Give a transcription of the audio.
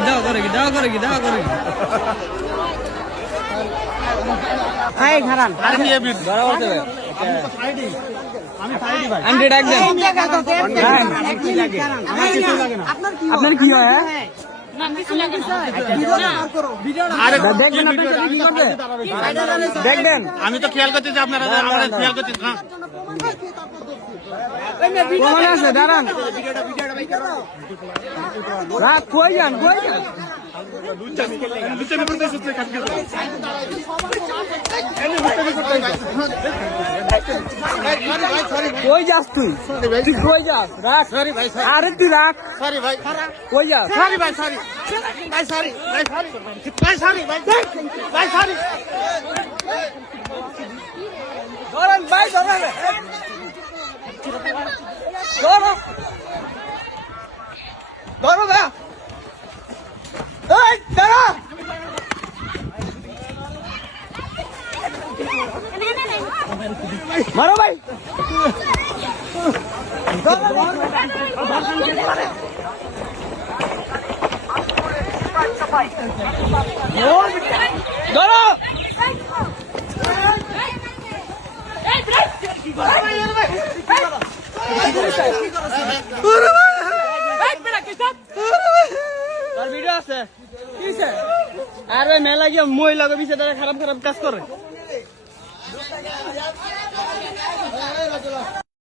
দাও করে কি দাও করে কি দাও করে কি এই খারান আমি এ বিট বড় করতে হবে আমি ডাক দেন আপনার কি হয় দেখবেন আমি তো খেয়াল করতেছি আপনারা খেয়াল করতেছি প্রমাণ আছে দাঁড়ান রাত কই যান কই যাস তুই কই যাস রাখ সরি ভাই আরে তুই রাখ সরি ভাই কই যাস সরি ভাই সরি ভাই সরি ভাই সরি ভাই সরি ভাই ভাই সরি ধরেন ভাই ধরেন ধরো ধরো দা এই দাঁড়া মারো ভাই ধরো ভিডিও আছে আর ওই মেলা গিয়ে মহিলা বিষয় খারাপ খারাপ কাজ করে